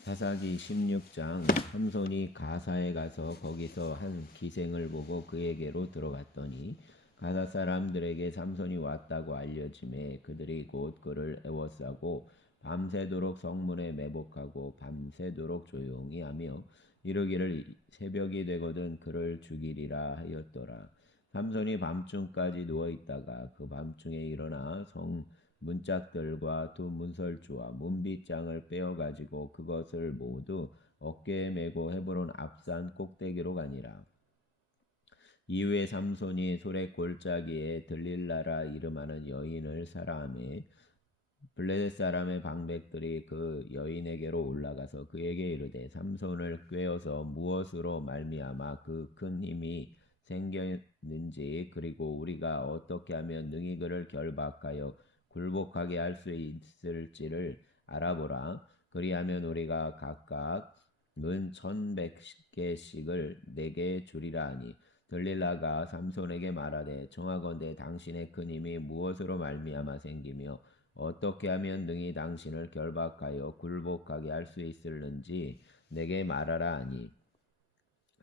사사기 16장. 삼손이 가사에 가서 거기서 한 기생을 보고 그에게로 들어갔더니 가사 사람들에게 삼손이 왔다고 알려짐에 그들이 곧 그를 애워싸고 밤새도록 성문에 매복하고 밤새도록 조용히 하며 이르기를 새벽이 되거든 그를 죽이리라 하였더라. 삼손이 밤중까지 누워있다가 그 밤중에 일어나 성 문짝들과 두 문설주와 문빗장을 빼어가지고 그것을 모두 어깨에 메고 헤브론 앞산 꼭대기로 가니라. 이후에 삼손이 소래 골짜기에 들릴라라 이름하는 여인을 사랑하매 블레셋 사람의 방백들이 그 여인에게로 올라가서 그에게 이르되 삼손을 꾀어서 무엇으로 말미암아 그 큰 힘이 생겼는지 그리고 우리가 어떻게 하면 능히 그를 결박하여 굴복하게 할 수 있을지를 알아보라. 그리하면 우리가 각각 은 1,100개씩을 내게 주리라 하니 들릴라가 삼손에게 말하되 청하건대 당신의 큰 힘이 무엇으로 말미암아 생기며 어떻게 하면 능히 당신을 결박하여 굴복하게 할 수 있을는지 내게 말하라 하니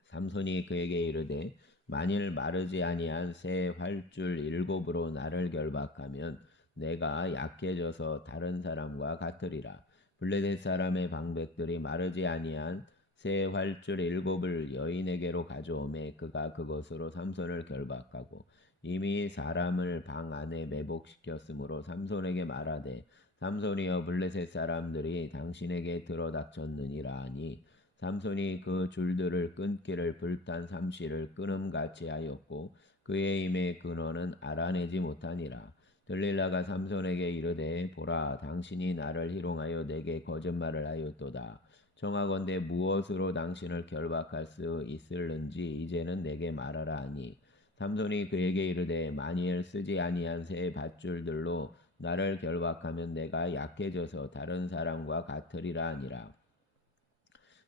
삼손이 그에게 이르되 만일 마르지 아니한 새 활줄 7으로 나를 결박하면 내가 약해져서 다른 사람과 같으리라. 블레셋 사람의 방백들이 마르지 아니한 새 활줄 7을 여인에게로 가져오매 그가 그것으로 삼손을 결박하고 이미 사람을 방 안에 매복시켰으므로 삼손에게 말하되 삼손이여 블레셋 사람들이 당신에게 들어닥쳤느니라 하니 삼손이 그 줄들을 끊기를 불탄 삼시를 끊음같이 하였고 그의 힘의 근원은 알아내지 못하니라. 들릴라가 삼손에게 이르되 보라 당신이 나를 희롱하여 내게 거짓말을 하였도다. 청하건대 무엇으로 당신을 결박할 수 있을는지 이제는 내게 말하라 하니 삼손이 그에게 이르되 만일 쓰지 아니한 새 밧줄들로 나를 결박하면 내가 약해져서 다른 사람과 같으리라 하니라.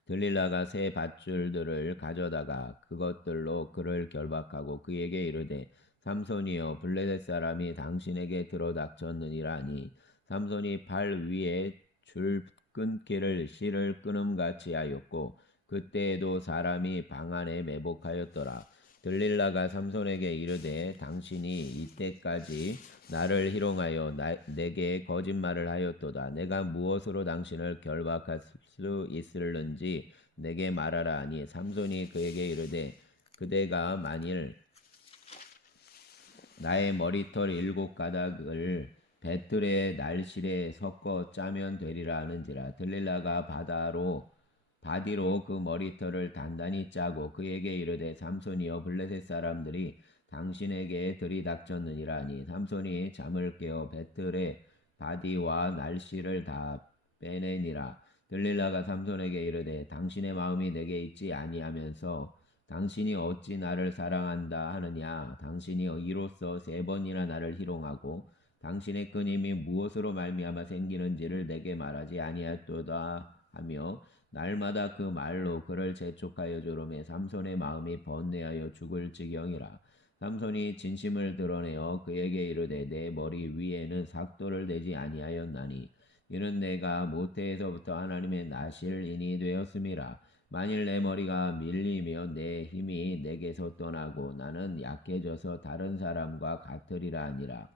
들릴라가 새 밧줄들을 가져다가 그것들로 그를 결박하고 그에게 이르되 삼손이여 블레셋 사람이 당신에게 들어닥쳤느니라 하니 삼손이 팔 위에 줄 끊기를 실을 끊음같이 하였고 그때에도 사람이 방 안에 매복하였더라. 들릴라가 삼손에게 이르되 당신이 이때까지 나를 희롱하여 내게 거짓말을 하였도다. 내가 무엇으로 당신을 결박할 수 있을는지 내게 말하라 하니 삼손이 그에게 이르되 그대가 만일 나의 머리털 7가닥을 배틀의 날실에 섞어 짜면 되리라 하는지라. 들릴라가 바디로 그 머리털을 단단히 짜고 그에게 이르되 삼손이여 블레셋 사람들이 당신에게 들이닥쳤느니라 하니 삼손이 잠을 깨어 배틀의 바디와 날씨를 다 빼내니라. 들릴라가 삼손에게 이르되 당신의 마음이 내게 있지 아니하면서 당신이 어찌 나를 사랑한다 하느냐. 당신이 이로써 3번이나 나를 희롱하고 당신의 큰 힘이 무엇으로 말미암아 생기는지를 내게 말하지 아니하였도다 하며 날마다 그 말로 그를 재촉하여 조르매 삼손의 마음이 번뇌하여 죽을 지경이라. 삼손이 진심을 드러내어 그에게 이르되 내 머리 위에는 삭도를 내지 아니하였나니 이는 내가 모태에서부터 하나님의 나실인이 되었음이라. 만일 내 머리가 밀리면 내 힘이 내게서 떠나고 나는 약해져서 다른 사람과 같으리라 하니라.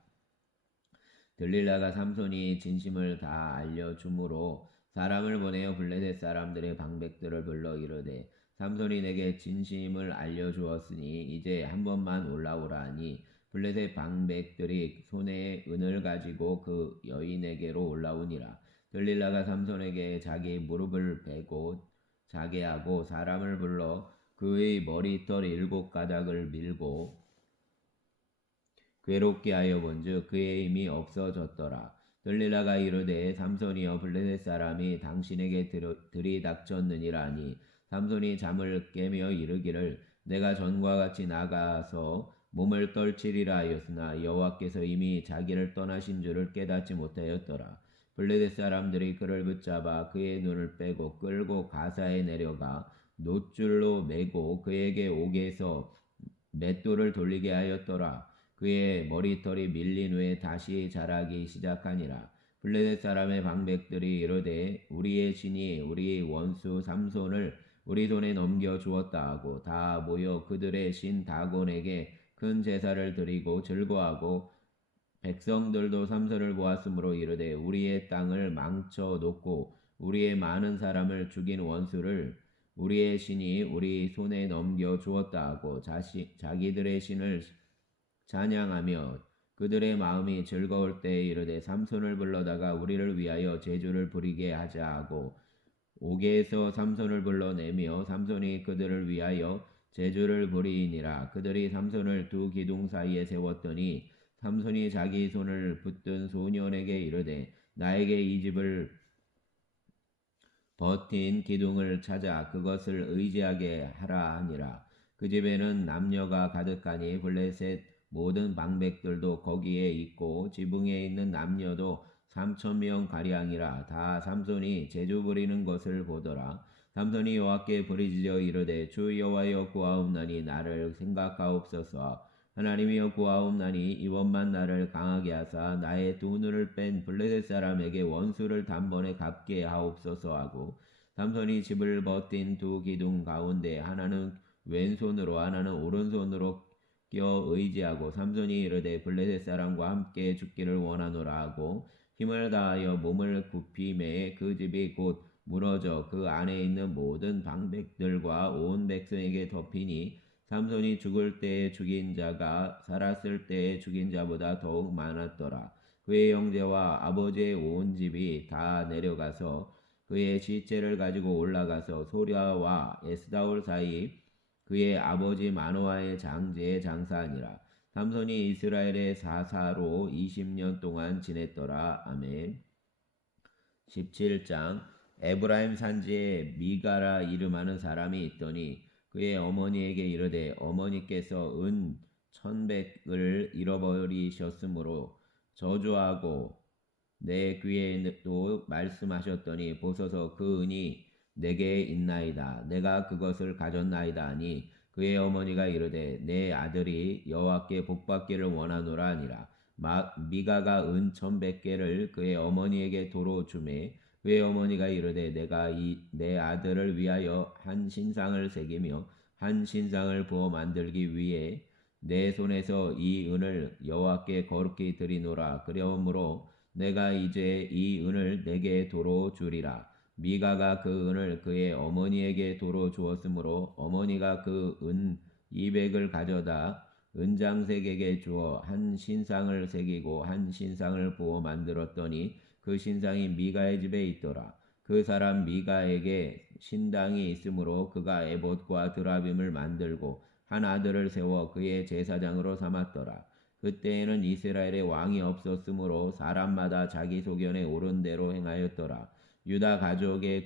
들릴라가 삼손이 진심을 다 알려주므로 사람을 보내어 블레셋 사람들의 방백들을 불러 이르되 삼손이 내게 진심을 알려주었으니 이제 한 번만 올라오라 하니 블레셋 방백들이 손에 은을 가지고 그 여인에게로 올라오니라. 들릴라가 삼손에게 자기 무릎을 베고 자게 하고 사람을 불러 그의 머리털 7가닥을 밀고 괴롭게 하여 본즉 그의 힘이 없어졌더라. 들릴라가 이르되 삼손이여 블레셋 사람이 당신에게 들이닥쳤느니라 하니 삼손이 잠을 깨며 이르기를 내가 전과 같이 나가서 몸을 떨치리라 하였으나 여호와께서 이미 자기를 떠나신 줄을 깨닫지 못하였더라. 블레셋 사람들이 그를 붙잡아 그의 눈을 빼고 끌고 가사에 내려가 놋줄로 매고 그에게 옥에서 맷돌을 돌리게 하였더라. 그의 머리털이 밀린 후에 다시 자라기 시작하니라. 블레셋 사람의 방백들이 이르되 우리의 신이 우리 원수 삼손을 우리 손에 넘겨 주었다 하고 다 모여 그들의 신 다곤에게 큰 제사를 드리고 즐거워하고 백성들도 삼손을 보았으므로 이르되 우리의 땅을 망쳐 놓고 우리의 많은 사람을 죽인 원수를 우리의 신이 우리 손에 넘겨 주었다 하고 자기들의 신을 찬양하며 그들의 마음이 즐거울 때에 이르되 삼손을 불러다가 우리를 위하여 제주를 부리게 하자 하고 옥에서 삼손을 불러내며 삼손이 그들을 위하여 제주를 부리니라. 그들이 삼손을 두 기둥 사이에 세웠더니 삼손이 자기 손을 붙든 소년에게 이르되 나에게 이 집을 버틴 기둥을 찾아 그것을 의지하게 하라 하니라. 그 집에는 남녀가 가득하니 블레셋 모든 방백들도 거기에 있고 지붕에 있는 남녀도 3,000명 가량이라. 다 삼손이 제주 부리는 것을 보더라. 삼손이 여호와께 부르짖어 이르되 주 여호와여 구하옵나니 나를 생각하옵소서. 하나님이여 구하옵나니 이번만 나를 강하게 하사 나의 두 눈을 뺀 블레셋 사람에게 원수를 단번에 갚게 하옵소서 하고 삼손이 집을 버틴 두 기둥 가운데 하나는 왼손으로 하나는 오른손으로 껴 의지하고 삼손이 이르되 블레셋 사람과 함께 죽기를 원하노라 하고 힘을 다하여 몸을 굽히매 그 집이 곧 무너져 그 안에 있는 모든 방백들과 온 백성에게 덮이니 삼손이 죽을 때에 죽인 자가 살았을 때에 죽인 자보다 더욱 많았더라. 그의 형제와 아버지의 온 집이 다 내려가서 그의 시체를 가지고 올라가서 소랴와 에스다올 사이 그의 아버지 마노아의 장제에 장사하니라. 삼손이 이스라엘의 사사로 20년 동안 지냈더라. 아멘. 17장 에브라임 산지에 미가라 이름하는 사람이 있더니 그의 어머니에게 이르되 어머니께서 은 1,100을 잃어버리셨으므로 저주하고 내 귀에도 말씀하셨더니 보소서 그 은이 내게 있나이다. 내가 그것을 가졌나이다 하니 그의 어머니가 이르되 내 아들이 여호와께 복받기를 원하노라 하니라. 미가가 은 1,100개를 그의 어머니에게 도로 주매 그의 어머니가 이르되 내가 내 아들을 위하여 한 신상을 새기며 한 신상을 부어 만들기 위해 내 손에서 이 은을 여호와께 거룩히 드리노라. 그러므로 내가 이제 이 은을 내게 도로 주리라. 미가가 그 은을 그의 어머니에게 도로 주었으므로 어머니가 그 은 200을 가져다 은장색에게 주어 한 신상을 새기고 한 신상을 부어 만들었더니 그 신상이 미가의 집에 있더라. 그 사람 미가에게 신당이 있으므로 그가 에봇과 드라빔을 만들고 한 아들을 세워 그의 제사장으로 삼았더라. 그때에는 이스라엘에 왕이 없었으므로 사람마다 자기 소견에 옳은 대로 행하였더라. 유다 가족에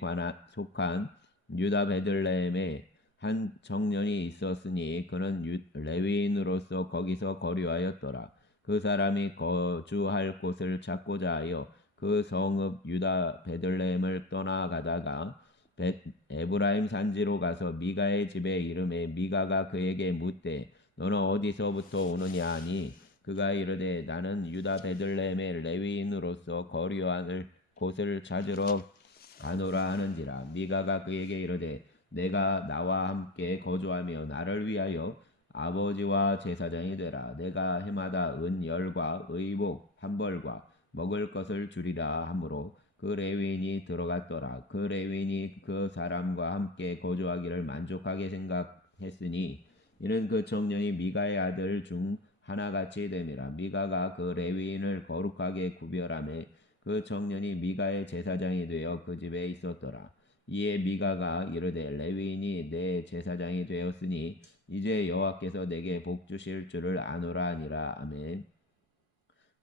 속한 유다 베들레헴에 한 청년이 있었으니 그는 레위인으로서 거기서 거류하였더라. 그 사람이 거주할 곳을 찾고자 하여 그 성읍 유다 베들레헴을 떠나가다가 에브라임 산지로 가서 미가의 집에 이르매 미가가 그에게 묻되 너는 어디서부터 오느냐 하니 그가 이르되 나는 유다 베들레헴의 레위인으로서 거류할 곳을 찾으러 가노라 하는지라. 미가가 그에게 이르되 내가 나와 함께 거주하며 나를 위하여 아버지와 제사장이 되라. 내가 해마다 은 10과 의복 한 벌과 먹을 것을 주리라 하므로 그 레위인이 들어갔더라. 그 레위인이 그 사람과 함께 거주하기를 만족하게 생각했으니 이는 그 청년이 미가의 아들 중 하나같이 됨이라. 미가가 그 레위인을 거룩하게 구별하매 그 청년이 미가의 제사장이 되어 그 집에 있었더라. 이에 미가가 이르되 레위인이 내 제사장이 되었으니 이제 여호와께서 내게 복 주실 줄을 아노라 하니라. 아멘.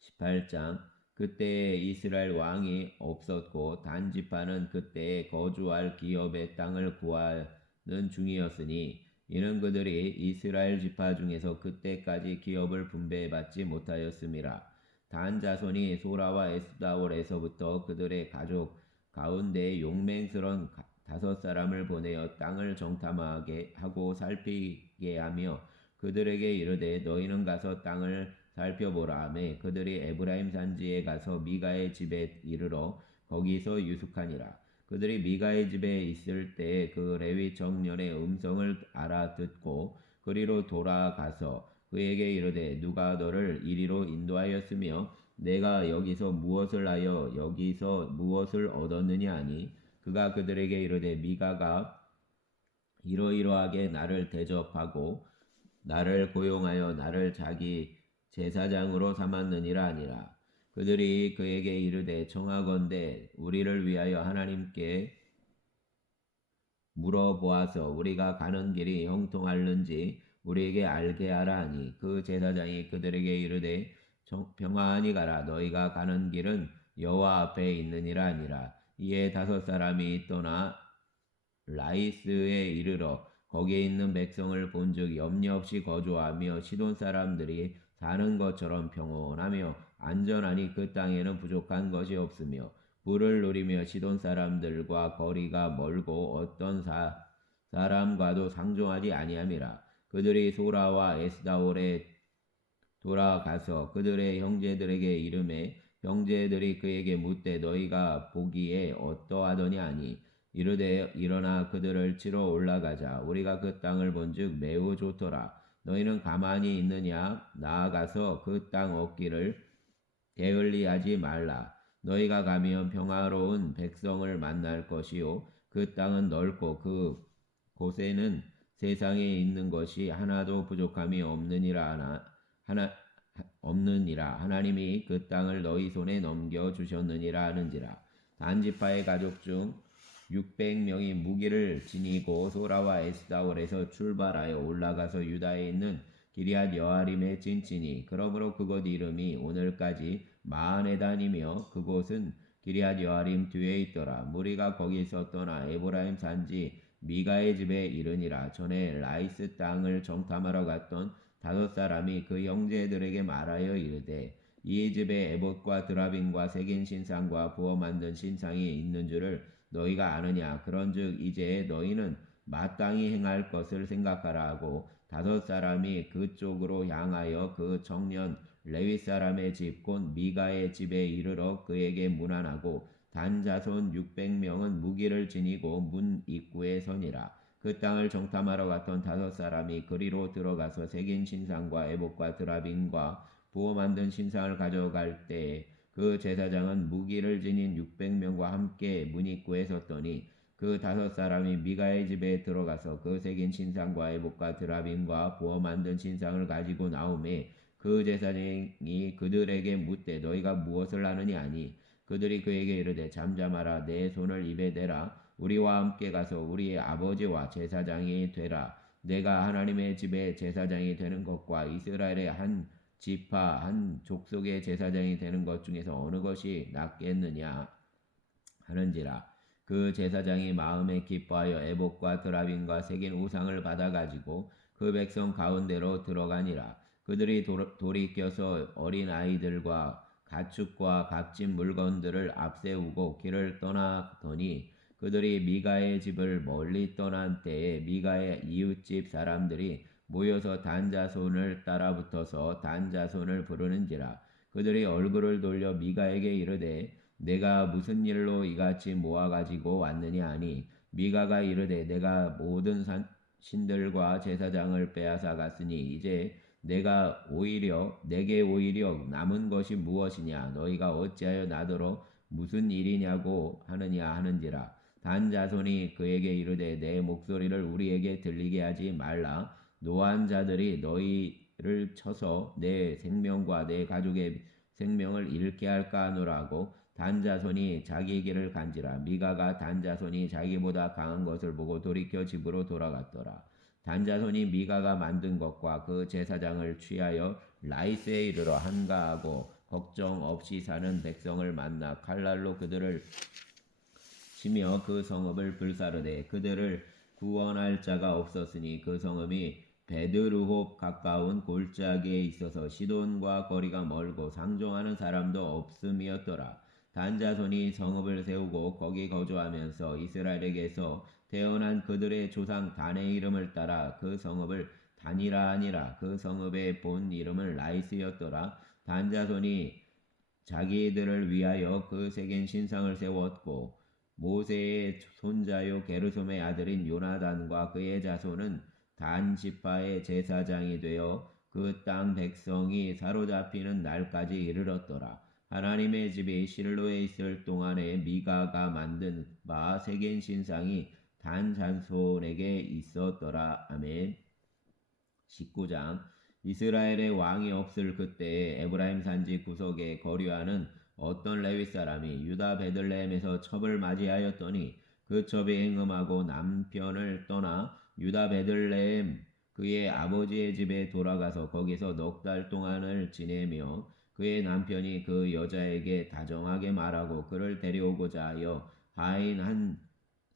18장 그때에 이스라엘 왕이 없었고 단 지파는 그때에 거주할 기업의 땅을 구하는 중이었으니 이는 그들이 이스라엘 지파 중에서 그때까지 기업을 분배받지 못하였음이라. 단 자손이 소라와 에스다올에서부터 그들의 가족 가운데 용맹스런 5사람을 보내어 땅을 정탐하게 하고 살피게 하며 그들에게 이르되 너희는 가서 땅을 살펴보라 하매 그들이 에브라임 산지에 가서 미가의 집에 이르러 거기서 유숙하니라. 그들이 미가의 집에 있을 때에 그 레위 청년의 음성을 알아듣고 그리로 돌아가서 그에게 이르되 누가 너를 이리로 인도하였으며 내가 여기서 무엇을 하여 여기서 무엇을 얻었느냐 하니 그가 그들에게 이르되 미가가 이러이러하게 나를 대접하고 나를 고용하여 나를 자기 제사장으로 삼았느니라 하니라. 그들이 그에게 이르되 청하건대 우리를 위하여 하나님께 물어보아서 우리가 가는 길이 형통할는지 우리에게 알게 하라 하니 그 제사장이 그들에게 이르되 평안히 가라 너희가 가는 길은 여호와 앞에 있느니라 하니라. 이에 5사람이 떠나 라이스에 이르러 거기에 있는 백성을 본즉 염려 없이 거주하며 시돈 사람들이 사는 것처럼 평온하며 안전하니 그 땅에는 부족한 것이 없으며 부를 누리며 시돈 사람들과 거리가 멀고 어떤 사람과도 상종하지 아니함이라. 그들이 소라와 에스다올에 돌아가서 그들의 형제들에게 이르매 형제들이 그에게 묻되 너희가 보기에 어떠하더냐 하니 이르되 일어나 그들을 치러 올라가자. 우리가 그 땅을 본즉 매우 좋더라. 너희는 가만히 있느냐? 나아가서 그 땅 얻기를 게을리하지 말라. 너희가 가면 평화로운 백성을 만날 것이요 그 땅은 넓고 그 곳에는 세상에 있는 것이 하나도 부족함이 없느니라. 하나님이 그 땅을 너희 손에 넘겨 주셨느니라 하는지라. 단지파의 가족 중 600명이 무기를 지니고 소라와 에스다올에서 출발하여 올라가서 유다에 있는 기리앗 여아림에 진치니 그러므로 그곳 이름이 오늘까지 마하네단이며 그곳은 기리앗 여아림 뒤에 있더라. 무리가 거기서 떠나 에브라임 산지 미가의 집에 이르니라. 전에 라이스 땅을 정탐하러 갔던 5사람이 그 형제들에게 말하여 이르되 이 집에 에봇과 드라빔과 새긴 신상과 부어 만든 신상이 있는 줄을 너희가 아느냐. 그런즉 이제 너희는 마땅히 행할 것을 생각하라 하고 5사람이 그쪽으로 향하여 그 청년 레위 사람의 집 곧 미가의 집에 이르러 그에게 문안하고 단 자손 600명은 무기를 지니고 문 입구에 서니라. 그 땅을 정탐하러 갔던 5사람이 그리로 들어가서 새긴 신상과 에봇과 드라빔과 부어 만든 신상을 가져갈 때에 그 제사장은 무기를 지닌 600명과 함께 문 입구에 섰더니 그 5사람이 미가의 집에 들어가서 그 새긴 신상과 에봇과 드라빔과 부어 만든 신상을 가지고 나오매 그 제사장이 그들에게 묻되 너희가 무엇을 하느냐 하니 그들이 그에게 이르되 잠잠하라 내 손을 입에 대라 우리와 함께 가서 우리의 아버지와 제사장이 되라. 내가 하나님의 집에 제사장이 되는 것과 이스라엘의 한 지파 한 족속의 제사장이 되는 것 중에서 어느 것이 낫겠느냐 하는지라. 그 제사장이 마음에 기뻐하여 에봇과 드라빔과 새긴 우상을 받아가지고 그 백성 가운데로 들어가니라. 그들이 돌이켜서 어린 아이들과 가축과 값진 물건들을 앞세우고 길을 떠나더니 그들이 미가의 집을 멀리 떠난 때에 미가의 이웃집 사람들이 모여서 단자손을 따라붙어서 단자손을 부르는지라. 그들이 얼굴을 돌려 미가에게 이르되 내가 무슨 일로 이같이 모아가지고 왔느냐 하니 미가가 이르되 내가 모든 신들과 제사장을 빼앗아 갔으니 이제 내게 오히려 남은 것이 무엇이냐 너희가 어찌하여 나더러 무슨 일이냐고 하느냐 하는지라. 단 자손이 그에게 이르되 내 목소리를 우리에게 들리게 하지 말라. 노한 자들이 너희를 쳐서 내 생명과 내 가족의 생명을 잃게 할까 하노라 하고 단자손이 자기 길을 간지라. 미가가 단자손이 자기보다 강한 것을 보고 돌이켜 집으로 돌아갔더라. 단자손이 미가가 만든 것과 그 제사장을 취하여 라이스에 이르러 한가하고 걱정 없이 사는 백성을 만나 칼날로 그들을 치며 그 성읍을 불사르되 그들을 구원할 자가 없었으니 그 성읍이 베드르홉 가까운 골짜기에 있어서 시돈과 거리가 멀고 상종하는 사람도 없음이었더라. 단자손이 성읍을 세우고 거기 거주하면서 이스라엘에게서 태어난 그들의 조상 단의 이름을 따라 그 성읍을 단이라 아니라 그 성읍의 본 이름은 라이스였더라. 단 자손이 자기들을 위하여 그 세겐 신상을 세웠고 모세의 손자요 게르솜의 아들인 요나단과 그의 자손은 단 지파의 제사장이 되어 그 땅 백성이 사로잡히는 날까지 이르렀더라. 하나님의 집이 실로에 있을 동안에 미가가 만든 바 세겐 신상이 단 자손에게 있었더라. 아멘. 19장. 이스라엘의 왕이 없을 그때에 에브라임 산지 구석에 거류하는 어떤 레위 사람이 유다 베들레헴에서 첩을 맞이하였더니 그 첩이 행음하고 남편을 떠나 유다 베들레헴 그의 아버지의 집에 돌아가서 거기서 넉 달 동안을 지내며 그의 남편이 그 여자에게 다정하게 말하고 그를 데려오고자 하여 하인 한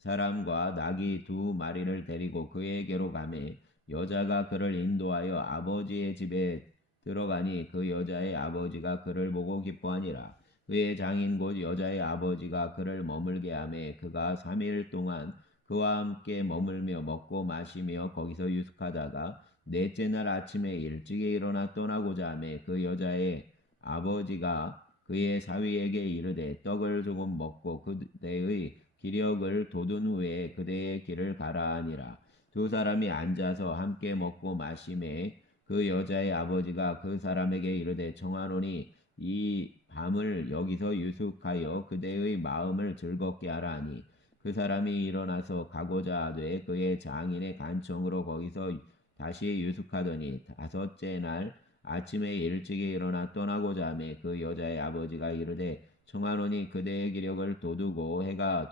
사람과 나귀 2마리를 데리고 그에게로 가매 여자가 그를 인도하여 아버지의 집에 들어가니 그 여자의 아버지가 그를 보고 기뻐하니라. 그의 장인 곧 여자의 아버지가 그를 머물게 하매 그가 3일 동안 그와 함께 머물며 먹고 마시며 거기서 유숙하다가 넷째 날 아침에 일찍이 일어나 떠나고자 하매 그 여자의 아버지가 그의 사위에게 이르되 떡을 조금 먹고 그대의 기력을 돋운 후에 그대의 길을 가라 하니라. 두 사람이 앉아서 함께 먹고 마시매 그 여자의 아버지가 그 사람에게 이르되 청하노니 이 밤을 여기서 유숙하여 그대의 마음을 즐겁게 하라 하니 그 사람이 일어나서 가고자 하되 그의 장인의 간청으로 거기서 다시 유숙하더니 다섯째 날 아침에 일찍이 일어나 떠나고자 하매 그 여자의 아버지가 이르되 청하노니 그대의 기력을 돋우고 해가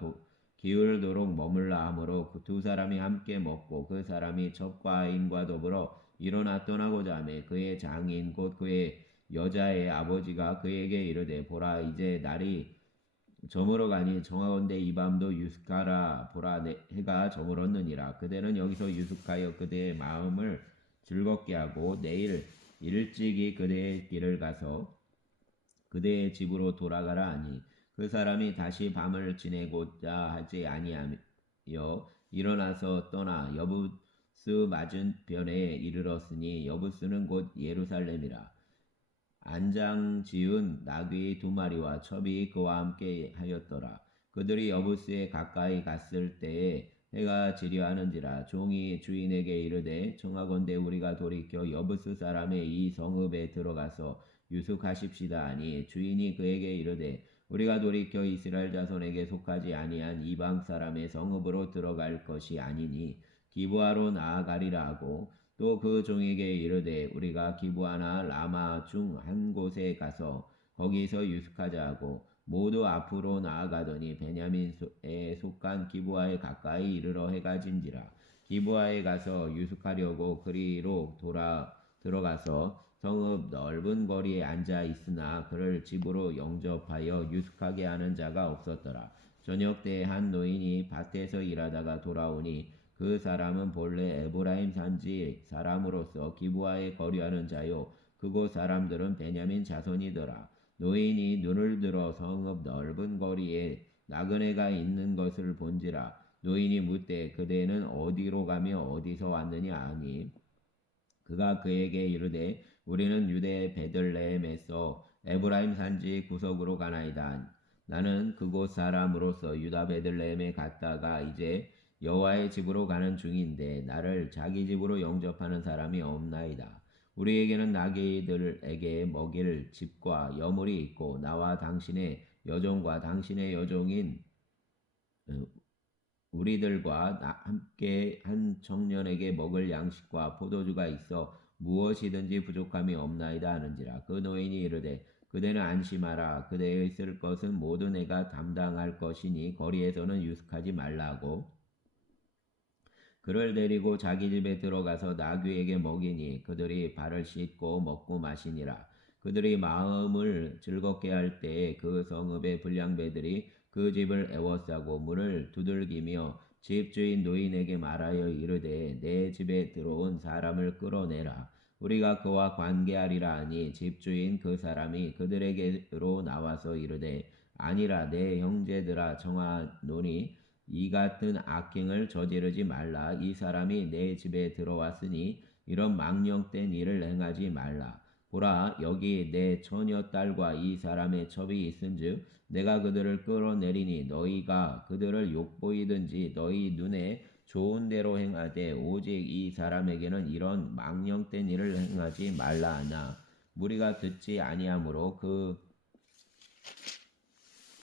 기울도록 머물라 하므로 그 두 사람이 함께 먹고 그 사람이 첩과 아인과 더불어 일어나 떠나고자 하매 그의 장인 곧 그의 여자의 아버지가 그에게 이르되 보라 이제 날이 저물어가니 정하건대 이 밤도 유숙하라. 보라 해가 저물었느니라. 그대는 여기서 유숙하여 그대의 마음을 즐겁게 하고 내일 일찍이 그대의 길을 가서 그대의 집으로 돌아가라 하니 그 사람이 다시 밤을 지내고자 하지 아니하여 일어나서 떠나 여부스 맞은편에 이르렀으니 여부스는 곧 예루살렘이라. 안장 지은 나귀 2마리와 첩이 그와 함께 하였더라. 그들이 여부스에 가까이 갔을 때에 해가 지려하는지라. 종이 주인에게 이르되 청하건대 우리가 돌이켜 여부스 사람의 이 성읍에 들어가서 유숙하십시다 하니 주인이 그에게 이르되 우리가 돌이켜 이스라엘 자손에게 속하지 아니한 이방 사람의 성읍으로 들어갈 것이 아니니 기브아로 나아가리라 하고 또 그 종에게 이르되 우리가 기브아나 라마 중 한 곳에 가서 거기서 유숙하자 하고 모두 앞으로 나아가더니 베냐민에 속한 기브아에 가까이 이르러 해가 진지라. 기브아에 가서 유숙하려고 그리로 들어가서 성읍 넓은 거리에 앉아 있으나 그를 집으로 영접하여 유숙하게 하는 자가 없었더라. 저녁 때에 한 노인이 밭에서 일하다가 돌아오니 그 사람은 본래 에브라임 산지 사람으로서 기브아에 거류하는 자요 그곳 사람들은 베냐민 자손이더라. 노인이 눈을 들어 성읍 넓은 거리에 나그네가 있는 것을 본지라. 노인이 묻되 그대는 어디로 가며 어디서 왔느냐 하니 그가 그에게 이르되 우리는 유대 베들레헴에서 에브라임 산지 구석으로 가나이다. 나는 그곳 사람으로서 유다 베들레헴에 갔다가 이제 여호와의 집으로 가는 중인데 나를 자기 집으로 영접하는 사람이 없나이다. 우리에게는 나귀들에게 먹일 집과 여물이 있고 나와 당신의 여종과 당신의 여종인 우리들과 함께 한 청년에게 먹을 양식과 포도주가 있어 무엇이든지 부족함이 없나이다 하는지라. 그 노인이 이르되 그대는 안심하라. 그대의 쓸 것은 모두 내가 담당할 것이니 거리에서는 유숙하지 말라고 그를 데리고 자기 집에 들어가서 나귀에게 먹이니 그들이 발을 씻고 먹고 마시니라. 그들이 마음을 즐겁게 할 때에 그 성읍의 불량배들이 그 집을 애워싸고 문을 두들기며 집주인 노인에게 말하여 이르되 내 집에 들어온 사람을 끌어내라. 우리가 그와 관계하리라 하니 집주인 그 사람이 그들에게로 나와서 이르되 아니라 내 형제들아 청하노니 이 같은 악행을 저지르지 말라. 이 사람이 내 집에 들어왔으니 이런 망령된 일을 행하지 말라. 보라, 여기 내 처녀 딸과 이 사람의 첩이 있은즉 내가 그들을 끌어내리니 너희가 그들을 욕보이든지 너희 눈에 좋은 대로 행하되 오직 이 사람에게는 이런 망령된 일을 행하지 말라 하나 무리가 듣지 아니하므로 그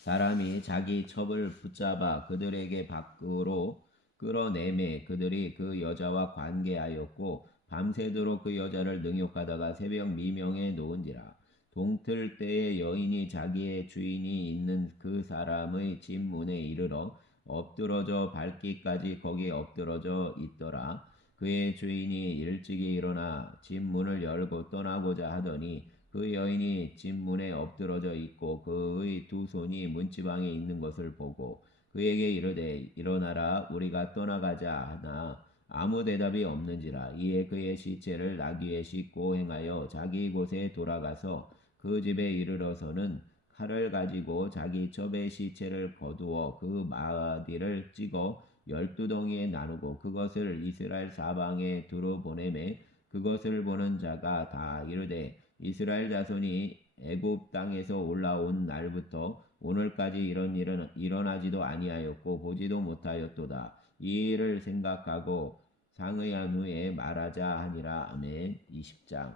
사람이 자기 첩을 붙잡아 그들에게 밖으로 끌어내매 그들이 그 여자와 관계하였고 밤새도록 그 여자를 능욕하다가 새벽 미명에 놓은지라. 동틀 때에 여인이 자기의 주인이 있는 그 사람의 집 문에 이르러 엎드러져 밟기까지 거기에 엎드러져 있더라. 그의 주인이 일찍이 일어나 집 문을 열고 떠나고자 하더니 그 여인이 집 문에 엎드러져 있고 그의 두 손이 문지방에 있는 것을 보고 그에게 이르되 일어나라 우리가 떠나가자 하나 아무 대답이 없는지라. 이에 그의 시체를 나귀에 싣고 행하여 자기 곳에 돌아가서 그 집에 이르러서는 칼을 가지고 자기 첩의 시체를 거두어 그 마디를 찍어 12덩이에 나누고 그것을 이스라엘 사방에 두루 보내매 그것을 보는 자가 다 이르되 이스라엘 자손이 애굽 땅에서 올라온 날부터 오늘까지 이런 일은 일어나지도 아니하였고 보지도 못하였도다. 이 일을 생각하고 상의한 후에 말하자 하니라. 아멘. 20장.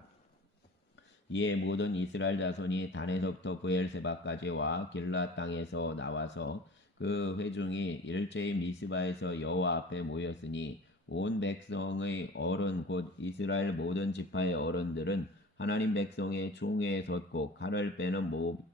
이에 모든 이스라엘 자손이 단에서부터 브엘세바까지와 길라 땅에서 나와서 그 회중이 일제히 미스바에서 여호와 앞에 모였으니 온 백성의 어른 곧 이스라엘 모든 지파의 어른들은 하나님 백성의 총회에 섰고 칼을 빼는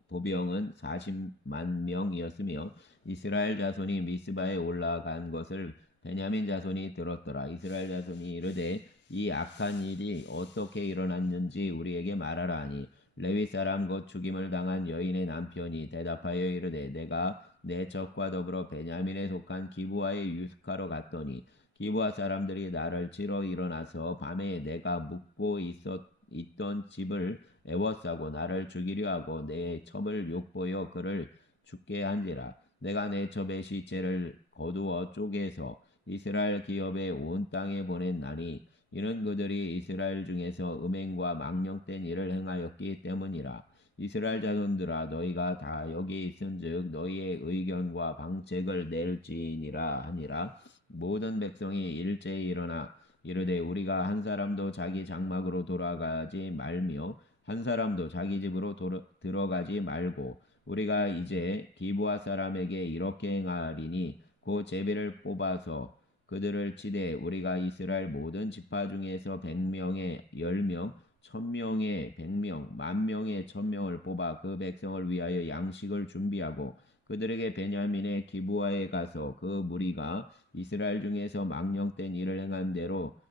보병은 40만 명이었으며 이스라엘 자손이 미스바에 올라간 것을 베냐민 자손이 들었더라. 이스라엘 자손이 이르되 이 악한 일이 어떻게 일어났는지 우리에게 말하라 하니 레위 사람 곧 죽임을 당한 여인의 남편이 대답하여 이르되 내가 내 적과 더불어 베냐민에 속한 기브아에 유숙하러 갔더니 기브아 사람들이 나를 치러 일어나서 밤에 내가 묵고 있던 집을 애워싸고 나를 죽이려 하고 내 첩을 욕보여 그를 죽게 한지라. 내가 내 첩의 시체를 거두어 쪼개서 이스라엘 기업의 온 땅에 보냈나니 이는 그들이 이스라엘 중에서 음행과 망령된 일을 행하였기 때문이라. 이스라엘 자손들아 너희가 다 여기 있은즉 너희의 의견과 방책을 낼지니라 하니라. 모든 백성이 일제히 일어나 이르되 우리가 한 사람도 자기 장막으로 돌아가지 말며 한 사람도 자기 집으로 들어가지 말고 우리가 이제 기브아 사람에게 이렇게 행하리니 그 제비를 뽑아서 그들을 치되 우리가 이스라엘 모든 지파 중에서 100명에 10명 1000명에 100명 10,000명에 1000명을 뽑아 그 백성을 위하여 양식을 준비하고 그들에게 베냐민의 기브아에 가서 그 무리가 이스라엘 중에서 망령된 일을 행한 대로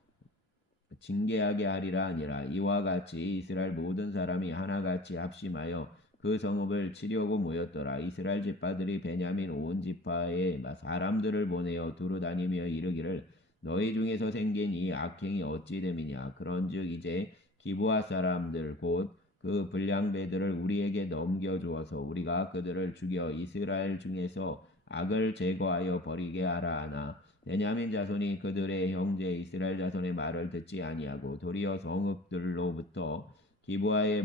징계하게 하리라 하니라. 이와 같이 이스라엘 모든 사람이 하나같이 합심하여 그 성읍을 치려고 모였더라. 이스라엘 지파들이 베냐민 온 지파에 사람들을 보내어 두루 다니며 이르기를 너희 중에서 생긴 이 악행이 어찌 됨이냐. 그런즉 이제 기브아 사람들 곧 그 불량배들을 우리에게 넘겨주어서 우리가 그들을 죽여 이스라엘 중에서 악을 제거하여 버리게 하라 하나 베냐민 자손이 그들의 형제 이스라엘 자손의 말을 듣지 아니하고 도리어 성읍들로부터 기브아에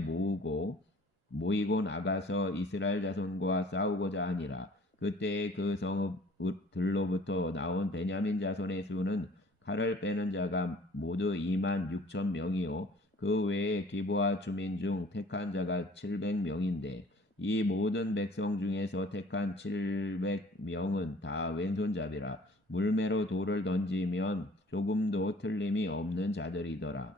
모이고 나가서 이스라엘 자손과 싸우고자 하니라. 그때에 그 성읍들로부터 나온 베냐민 자손의 수는 칼을 빼는 자가 모두 26,000명이요 그 외에 기브아 주민 중 택한 자가 700명인데 이 모든 백성 중에서 택한 700명은 다 왼손잡이라. 물매로 돌을 던지면 조금도 틀림이 없는 자들이더라.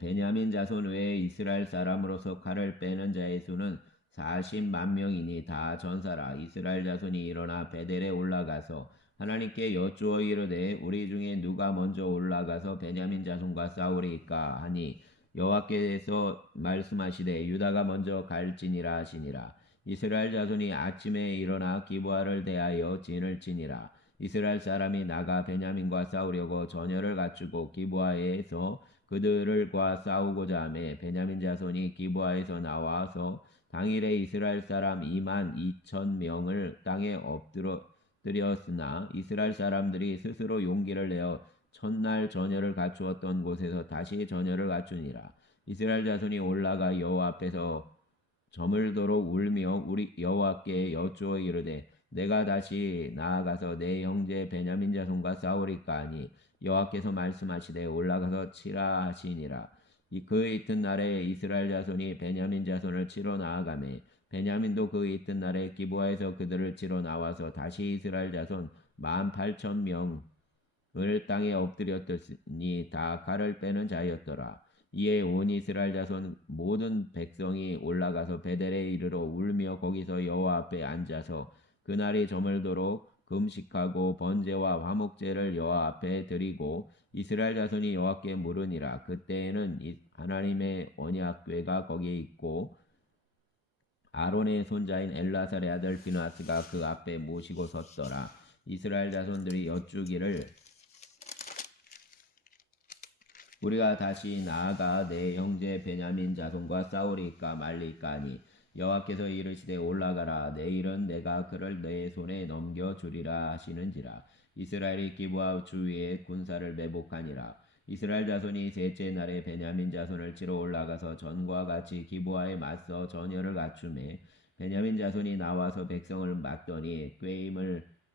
베냐민 자손 외에 이스라엘 사람으로서 칼을 빼는 자의 수는 40만 명이니 다 전사라. 이스라엘 자손이 일어나 베델에 올라가서 하나님께 여쭈어 이르되 우리 중에 누가 먼저 올라가서 베냐민 자손과 싸우리까 하니 여호와께서 말씀하시되 유다가 먼저 갈지니라 하시니라. 이스라엘 자손이 아침에 일어나 기브아를 대하여 진을 치니라. 이스라엘 사람이 나가 베냐민과 싸우려고 전열을 갖추고 기브아에서 그들과 싸우고자 하매 베냐민 자손이 기브아에서 나와서 당일에 이스라엘 사람 22,000명을 땅에 엎드렸으나 이스라엘 사람들이 스스로 용기를 내어 첫날 전열을 갖추었던 곳에서 다시 전열을 갖추니라. 이스라엘 자손이 올라가 여호와 앞에서 저물도록 울며 우리 여호와께 여쭈어 이르되 내가 다시 나아가서 내 형제 베냐민 자손과 싸우리까 하니 여호와께서 말씀하시되 올라가서 치라 하시니라. 그 이튿날에 이스라엘 자손이 베냐민 자손을 치러 나아가매 베냐민도 그 이튿날에 기브아에서 그들을 치러 나와서 다시 이스라엘 자손 18,000명을 땅에 엎드렸더니 다 칼을 빼는 자였더라. 이에 온 이스라엘 자손 모든 백성이 올라가서 베델에 이르러 울며 거기서 여호와 앞에 앉아서 그날이 저물도록 금식하고 번제와 화목제를 여호와 앞에 드리고 이스라엘 자손이 여호와께 물으니라. 그때에는 하나님의 언약궤가 거기에 있고 아론의 손자인 엘라살의 아들 비나스가 그 앞에 모시고 섰더라. 이스라엘 자손들이 여쭈기를 우리가 다시 나아가 내 형제 베냐민 자손과 싸우리까 말리까 하니 여호와께서 이르시되 올라가라. 내일은 내가 그를 내 손에 넘겨주리라 하시는지라. 이스라엘이 기브아 주위에 군사를 매복하니라. 이스라엘 자손이 셋째 날에 베냐민 자손을 치러 올라가서 전과 같이 기브아에 맞서 전열을 갖추매 베냐민 자손이 나와서 백성을 맞더니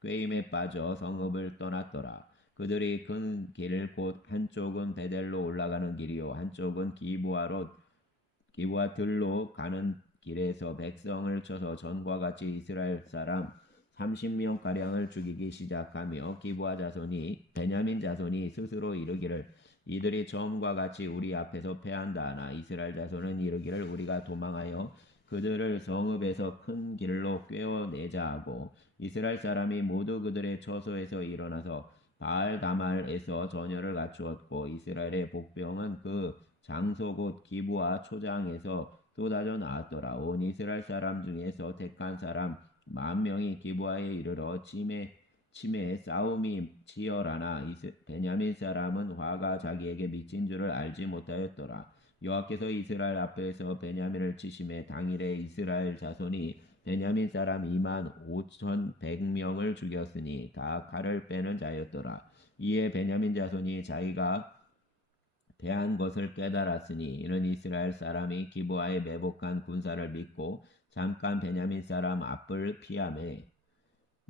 꾀임에 빠져 성읍을 떠났더라. 그들이 큰 길 곧 한쪽은 베델로 올라가는 길이요 한쪽은 기브아 들로 가는 길에서 백성을 쳐서 전과 같이 이스라엘 사람 30명 가량을 죽이기 시작하며 기브아 자손이 베냐민 자손이 스스로 이르기를 이들이 처음과 같이 우리 앞에서 패한다 하나 이스라엘 자손은 이르기를 우리가 도망하여 그들을 성읍에서 큰 길로 꿰어내자 하고 이스라엘 사람이 모두 그들의 처소에서 일어나서 바알 가말에서 전열을 갖추었고 이스라엘의 복병은 그 장소 곧 기브아 초장에서 쏟아져 나왔더라. 온 이스라엘 사람 중에서 택한 사람 10,000명이 기브아에 이르러 치매에 싸움이 치열하나 베냐민 사람은 화가 자기에게 미친 줄을 알지 못하였더라. 여호와께서 이스라엘 앞에서 베냐민을 치심에 당일에 이스라엘 자손이 베냐민 사람 25,100명을 죽였으니 다 칼을 빼는 자였더라. 이에 베냐민 자손이 자기가 패한 것을 깨달았으니 이는 이스라엘 사람이 기브아에 매복한 군사를 믿고 잠깐 베냐민 사람 앞을 피하매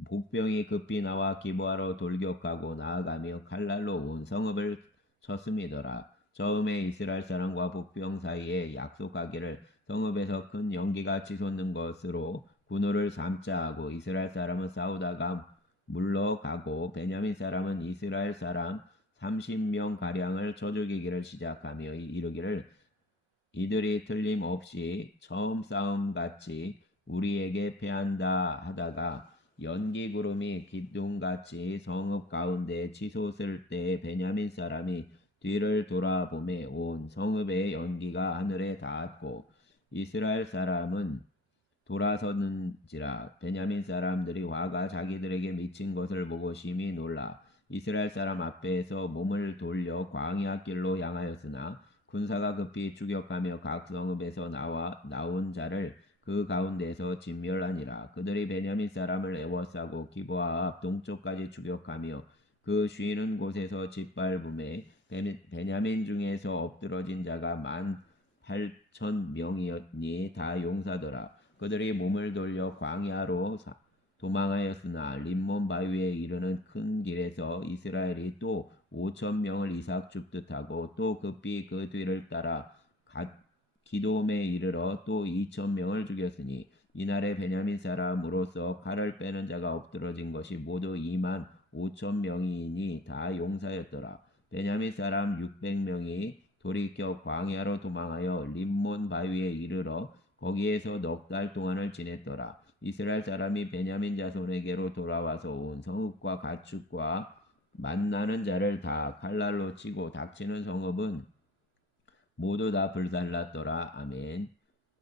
복병이 급히 나와 기브아로 돌격하고 나아가며 칼날로 온 성읍을 쳤음이더라. 처음에 이스라엘 사람과 복병 사이에 약속하기를 성읍에서 큰 연기가 치솟는 것으로 군호를 삼자 하고 이스라엘 사람은 싸우다가 물러가고 베냐민 사람은 이스라엘 사람 30명 가량을 쳐 죽이기를 시작하며 이르기를 이들이 틀림없이 처음 싸움같이 우리에게 패한다 하다가 연기 구름이 기둥같이 성읍 가운데 치솟을 때 베냐민 사람이 뒤를 돌아보매 온 성읍의 연기가 하늘에 닿았고 이스라엘 사람은 돌아서는지라. 베냐민 사람들이 화가 자기들에게 미친 것을 보고 심히 놀라 이스라엘 사람 앞에서 몸을 돌려 광야 길로 향하였으나 군사가 급히 추격하며 각 성읍에서 나온 자를 그 가운데에서 진멸하니라. 그들이 베냐민 사람을 에워싸고 기브아 앞 동쪽까지 추격하며 그 쉬는 곳에서 짓밟음에 베냐민 중에서 엎드러진 자가 18,000명이었니 다 용사더라. 그들이 몸을 돌려 광야로 도망하였으나 림몬 바위에 이르는 큰 길에서 이스라엘이 또 5,000명을 이삭 죽듯 하고 또 급히 그 뒤를 따라 기돔에 이르러 또 2,000명을 죽였으니 이날에 베냐민 사람으로서 칼을 빼는 자가 엎드러진 것이 모두 25,000명이니 다 용사였더라. 베냐민 사람 600명이 돌이켜 광야로 도망하여 림몬 바위에 이르러 거기에서 넉 달 동안을 지냈더라. 이스라엘 사람이 베냐민 자손에게로 돌아와서 온 성읍과 가축과 만나는 자를 다 칼날로 치고 닥치는 성읍은 모두 다 불살랐더라. 아멘.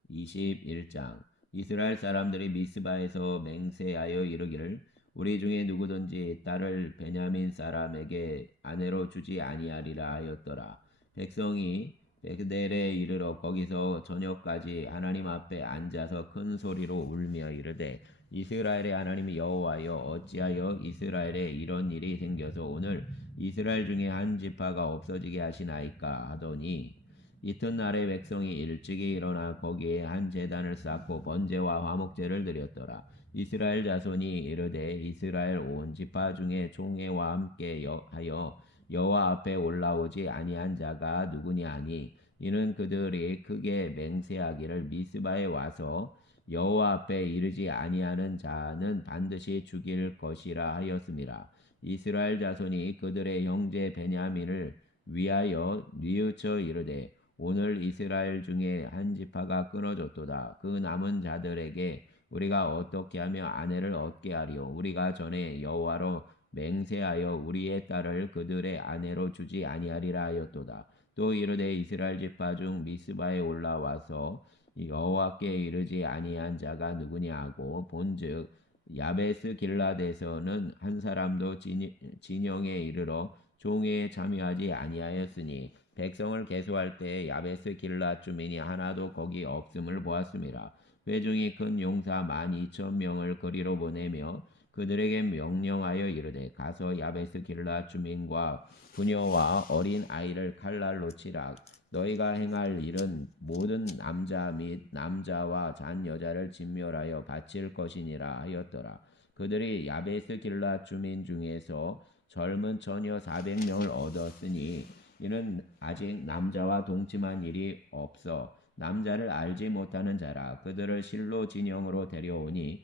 21장 이스라엘 사람들이 미스바에서 맹세하여 이르기를 우리 중에 누구든지 딸을 베냐민 사람에게 아내로 주지 아니하리라 하였더라. 백성이 베델에 이르러 거기서 저녁까지 하나님 앞에 앉아서 큰 소리로 울며 이르되 이스라엘의 하나님 여호와여 어찌하여 이스라엘에 이런 일이 생겨서 오늘 이스라엘 중에 한 지파가 없어지게 하시나이까 하더니 이튿날에 백성이 일찍이 일어나 거기에 한 제단을 쌓고 번제와 화목제를 드렸더라. 이스라엘 자손이 이르되 이스라엘 온 지파 중에 총회와 함께 하여 여호와 앞에 올라오지 아니한 자가 누구냐 하니 이는 그들이 크게 맹세하기를 미스바에 와서 여호와 앞에 이르지 아니하는 자는 반드시 죽일 것이라 하였음이라. 이스라엘 자손이 그들의 형제 베냐민을 위하여 뉘우쳐 이르되 오늘 이스라엘 중에 한 지파가 끊어졌도다. 그 남은 자들에게 우리가 어떻게 하며 아내를 얻게 하리요. 우리가 전에 여호와로 맹세하여 우리의 딸을 그들의 아내로 주지 아니하리라 하였도다. 또 이르되 이스라엘 지파 중 미스바에 올라와서 여호와께 이르지 아니한 자가 누구냐 하고 본즉 야베스 길라데서는 한 사람도 진영에 이르러 종회에 참여하지 아니하였으니 백성을 계수할 때 야베스 길라 주민이 하나도 거기 없음을 보았음이라. 회중이 큰 용사 12,000명을 거리로 보내며 그들에게 명령하여 이르되 가서 야베스 길라 주민과 부녀와 어린 아이를 칼날로 치라. 너희가 행할 일은 모든 남자 및 남자와 잔 여자를 진멸하여 바칠 것이니라 하였더라. 그들이 야베스 길라 주민 중에서 젊은 처녀 400명을 얻었으니 이는 아직 남자와 동침한 일이 없어 남자를 알지 못하는 자라. 그들을 실로 진영으로 데려오니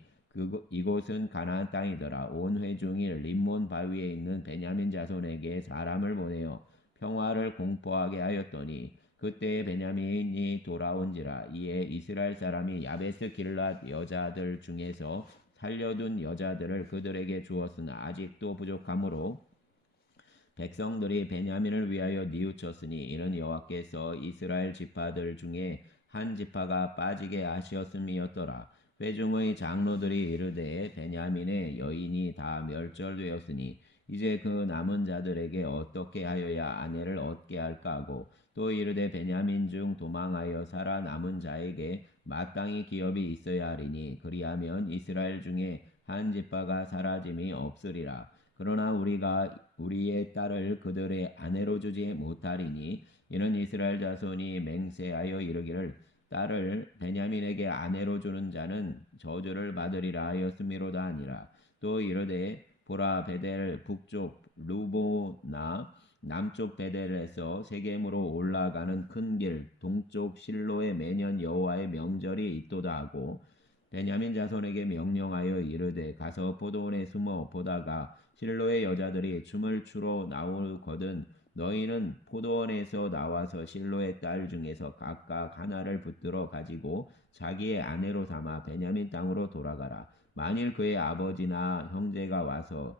이곳은 가나안 땅이더라. 온 회중이 림몬 바위에 있는 베냐민 자손에게 사람을 보내어 평화를 공포하게 하였더니 그때에 베냐민이 돌아온지라. 이에 이스라엘 사람이 야베스 길랏 여자들 중에서 살려둔 여자들을 그들에게 주었으나 아직도 부족하므로 백성들이 베냐민을 위하여 뉘우쳤으니 이는 여호와께서 이스라엘 지파들 중에 한 지파가 빠지게 하시었음이었더라. 회중의 장로들이 이르되 베냐민의 여인이 다 멸절되었으니 이제 그 남은 자들에게 어떻게 하여야 아내를 얻게 할까 하고 또 이르되 베냐민 중 도망하여 살아남은 자에게 마땅히 기업이 있어야 하리니 그리하면 이스라엘 중에 한 지파가 사라짐이 없으리라. 그러나 우리가 우리의 딸을 그들의 아내로 주지 못하리니 이는 이스라엘 자손이 맹세하여 이르기를 딸을 베냐민에게 아내로 주는 자는 저주를 받으리라 하였음이로다 하니라. 또 이르되 보라 베델 북쪽 루보나 남쪽 베델에서 세겜으로 올라가는 큰 길 동쪽 실로에 매년 여호와의 명절이 있도다 하고 베냐민 자손에게 명령하여 이르되 가서 포도원에 숨어 보다가 실로의 여자들이 춤을 추러 나오거든 너희는 포도원에서 나와서 실로의 딸 중에서 각각 하나를 붙들어 가지고 자기의 아내로 삼아 베냐민 땅으로 돌아가라. 만일 그의 아버지나 형제가 와서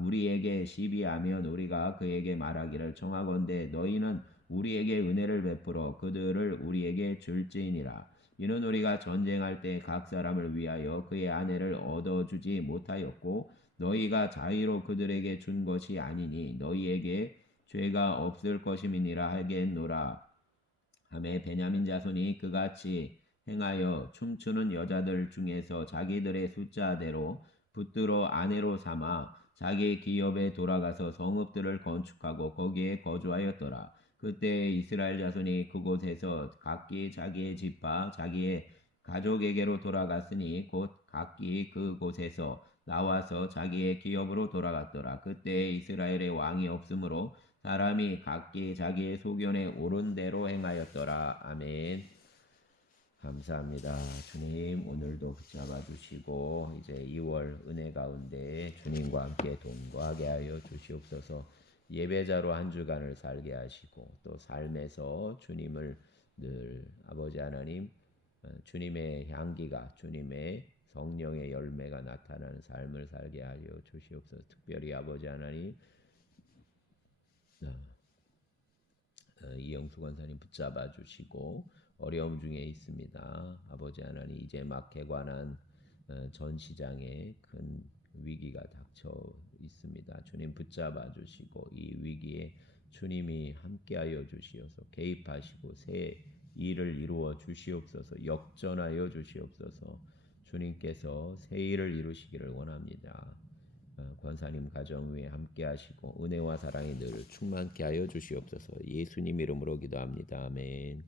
우리에게 시비하면 우리가 그에게 말하기를 청하건대 너희는 우리에게 은혜를 베풀어 그들을 우리에게 줄지니라. 이는 우리가 전쟁할 때 각 사람을 위하여 그의 아내를 얻어주지 못하였고 너희가 자의로 그들에게 준 것이 아니니 너희에게 죄가 없을 것임이니라 하겠노라. 하매 베냐민 자손이 그같이 행하여 춤추는 여자들 중에서 자기들의 숫자대로 붙들어 아내로 삼아 자기 기업에 돌아가서 성읍들을 건축하고 거기에 거주하였더라. 그때 이스라엘 자손이 그곳에서 각기 자기의 지파 자기의 가족에게로 돌아갔으니 곧 각기 그곳에서 나와서 자기의 기업으로 돌아갔더라. 그때 이스라엘의 왕이 없으므로 사람이 각기 자기의 소견에 옳은 대로 행하였더라. 아멘. 감사합니다. 주님 오늘도 붙잡아 주시고 이제 2월 은혜 가운데 주님과 함께 동거하게 하여 주시옵소서. 예배자로 한 주간을 살게 하시고 또 삶에서 주님을 늘 아버지 하나님 주님의 향기가 주님의 성령의 열매가 나타나는 삶을 살게 하여 주시옵소서. 특별히 아버지 하나님 이영수 권사님 붙잡아 주시고 어려움 중에 있습니다. 아버지 하나님 이제 막 개관한 전 시장에 큰 위기가 닥쳐 있습니다. 주님 붙잡아 주시고 이 위기에 주님이 함께하여 주시옵소서. 개입하시고 새 일을 이루어 주시옵소서. 역전하여 주시옵소서. 주님께서 새 일을 이루시기를 원합니다. 권사님 가정 위에 함께 하시고 은혜와 사랑이 늘 충만케 하여 주시옵소서. 예수님 이름으로 기도합니다. 아멘.